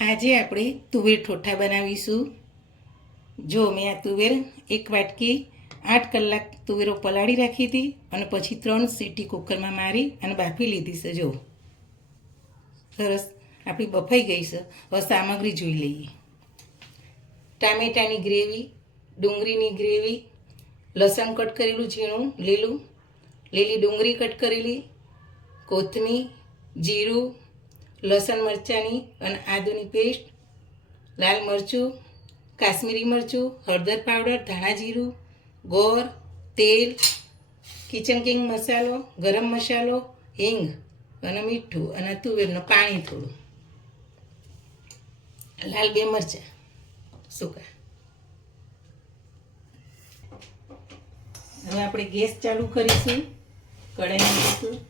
આજે આપણે તુવેર ઠોઠા બનાવીશું. જો મેં આ તુવેર એક વાટકી આઠ કલાક તુવેરો પલાળી રાખી હતી અને પછી ત્રણ સીટી કુકરમાં મારી અને બાફી લીધી છે, જો. સરસ. આપણી બફાઈ ગઈ છે. હવે સામગ્રી જોઈ લઈએ. ટામેટાની ગ્રેવી, ડુંગળીની ગ્રેવી, લસણ કટ કરેલું ઝીણું, લીલું, લીલી ડુંગળી કટ કરેલી, કોથમીર, જીરું લસણ મરચાંની અને આદુની પેસ્ટ, લાલ મરચું, કાશ્મીરી મરચું, હળદર પાવડર, ધાણા જીરું, ગોળ, તેલ કિચન કિંગ મસાલો, ગરમ મસાલો, હિંગ અને મીઠું અને તુવેરનું પાણી થોડું. લાલ બે મરચાં સૂકા. હવે આપણે ગેસ ચાલુ કરીશું. કઢાઈ મૂકીશું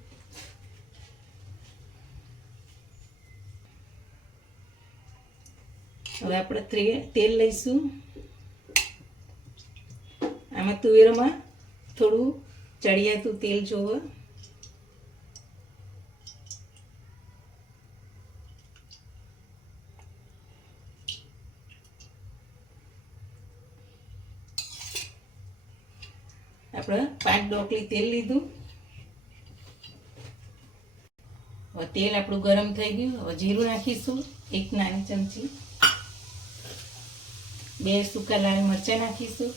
હવે આપણે તેલ લઈશું. આમાં તુવેરમાં થોડું ચડિયાતું તેલ જોવે. આપણે પાંચ ડોકલી તેલ લીધું. હવે તેલ આપણું ગરમ થઈ ગયું. હવે જીરું નાખીશું એક નાની ચમચી. બે સૂકા લાલ મરચાં નાખીશું,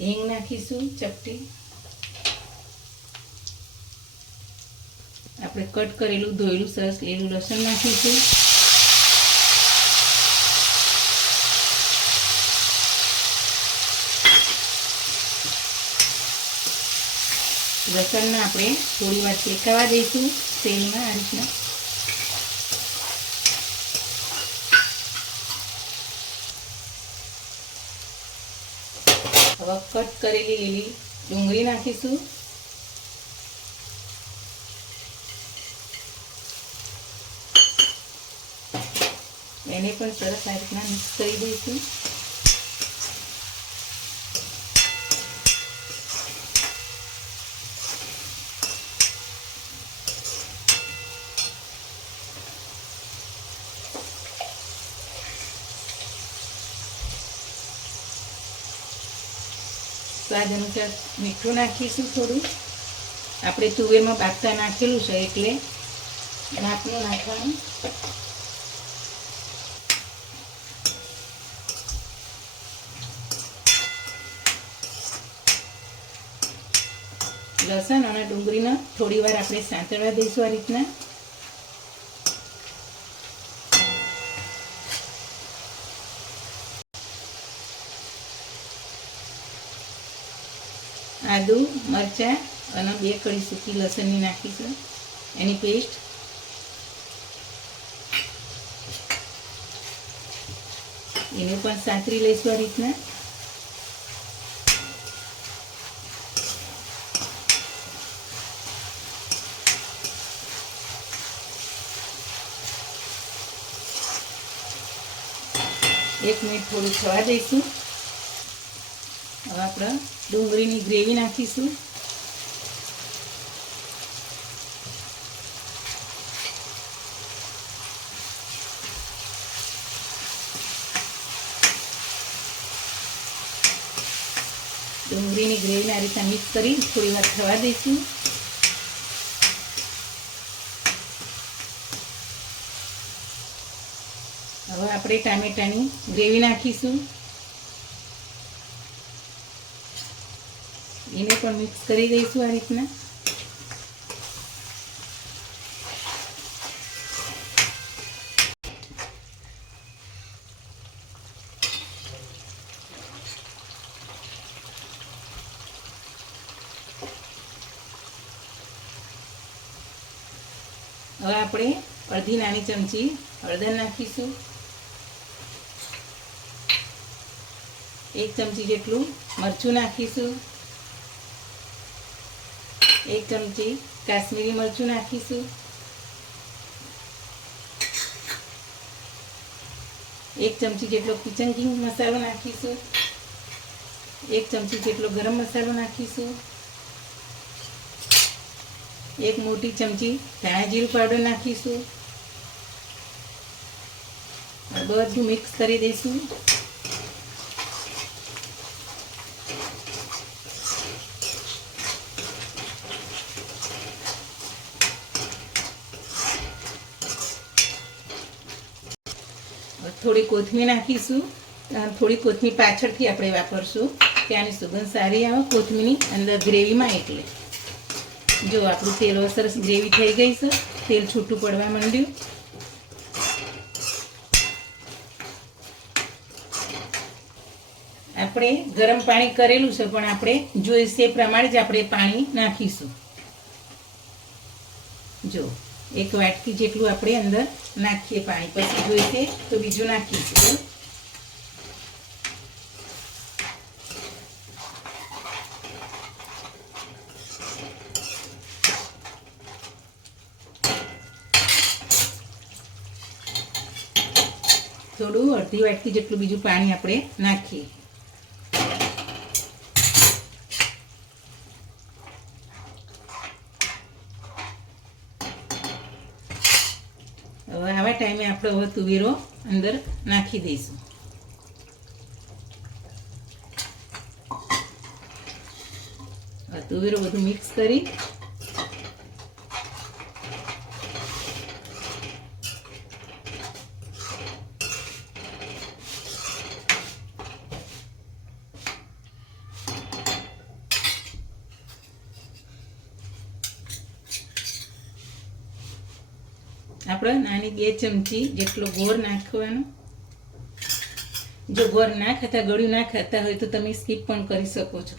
હિંગ નાખીશું, ચપટી. આપણે કટ કરેલું ધોયેલું સરસ લીલું લસણ નાખીશું. લસણને આપણે થોડી વાર શેકાવા દઈશું, તેલમાં આ રીતના. હવે કટ કરેલી લીલી ડુંગળી નાખીશું એને પણ સરસ આ રીતના મિક્સ કરી દઈશું સ્વાદ અનુસાર મીઠું નાખીશું થોડું. આપણે તુવેરમાં બાફતા નાખેલું છે એટલે નાખનું નાખવાનું. લસણ અને ડુંગળીને થોડી વાર આપણે સાંતળવા દઈશું આ રીતના. આદુ, મરચાં અને બે કળી સૂકી લસણની નાખીશું. એની પેસ્ટ એને પણ સાંતરી લઈશું આ રીતના. એક મિનિટ થોડું થવા દઈશું. હવે આપણે ડુંગળીની ગ્રેવી નાખીશું. ડુંગળીની ગ્રેવીને આ રીતે મિક્સ કરી થોડી વાર થવા દઈશું. હવે આપણે ટામેટાની ગ્રેવી નાખીશું. એને પણ મિક્સ કરી દઈશું આ રીતના. હવે આપણે અડધી નાની ચમચી હળદર નાખીશું. એક ચમચી જેટલું મરચું નાખીશું. એક ચમચી કાશ્મીરી મરચું નાખીશું. એક ચમચી જેટલો કિચન કિંગ મસાલો નાખીશું. એક ચમચી જેટલો ગરમ મસાલો નાખીશું. એક મોટી ચમચી ધાણા જીરું પાવડર નાખીશું. બધું મિક્સ કરી દઈશું. થોડી કોથમીર નાખીશું. થોડી કોથમીર પાછળથી આપણે વાપરશું. ત્યાંની સુગંધ સારી આવે, કોથમીરની અંદર ગ્રેવીમાં એટલે. જો આપણું તેલ સરસ ગ્રેવી થઈ ગઈ છે, તેલ છૂટું પડવા માંડ્યું. આપણે ગરમ પાણી કરેલું છે, પણ આપણે જોઈશે પ્રમાણે જ આપણે પાણી નાખીશું. જો. એક વાટકી જેટલું આપણે અંદર નાખીએ પાણી. પછી જોઈશે તો બીજું નાખીશું. થોડું અડધી વાટકી જેટલું બીજું પાણી આપણે નાખીએ. હવે આવા ટાઈમે આપણે હવે તુવેરો અંદર નાખી દઈશું. તુવેરો બધું મિક્સ કરી આપણે નાની બે ચમચી જેટલો ગોળ નાખવાનો. જો ગોળ ના ખાતા, ગળ્યું ના ખાતા હોય તો તમે સ્કીપ પણ કરી શકો છો.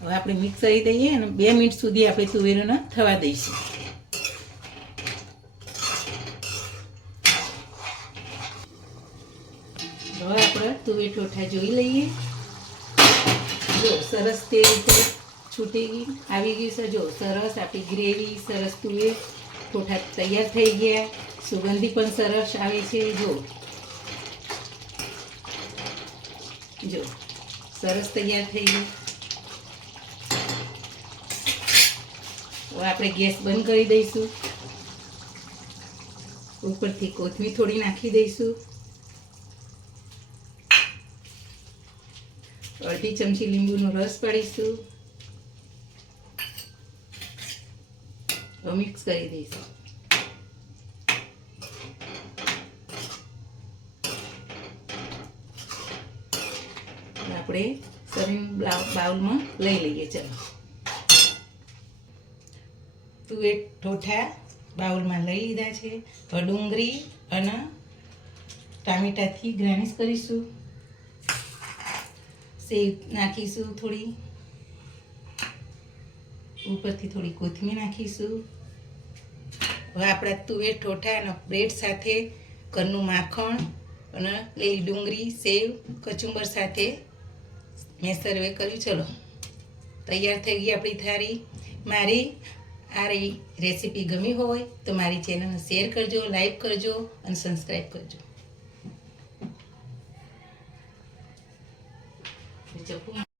હવે આપણે મિક્સ કરી દઈએ અને બે મિનિટ સુધી આપણે તુવેરોને થવા દઈશું. હવે આપણે તુવેર ઠોઠા જોઈ લઈએ. જો સરસ તે રીતે છૂટી ગઈ આવી ગયું છે. જો સરસ આપણી ગ્રેવી, સરસ તુવેર. ઠોઠા તૈયાર થઈ ગયા. સુગંધી પણ સરસ આવે છે. જો. જો. સરસ તૈયાર થઈ ગયું આપણે ગેસ બંધ કરી દઈશું. ઉપરથી કોથમીર થોડી નાખી દઈશું. અડધી ચમચી લીંબુનો રસ પાડીશું. હવે મિક્સ કરી દઈશું આપણે સર્વિંગ બાઉલમાં લઈ લઈએ ચલો તુવેર ઠોઠા બાઉલમાં લઈ લીધા છે ડુંગળી અને ટામેટાથી ગ્રેનિશ કરીશું સેવ નાખીશું થોડી ઉપરથી થોડી કોથમીર નાખીશું. હવે આપણા તુવેર ઠોઠા અને બ્રેડ સાથે ઘરનું માખણ અને લીલી ડુંગળી, સેવ, કચુંબર સાથે મેં સર્વે કર્યું. ચલો, તૈયાર થઈ ગઈ આપણી થાળી. મારી આ રેસીપી ગમી હોય તો મારી ચેનલને શેર કરજો, લાઈક કરજો અને સબસ્ક્રાઈબ કરજો.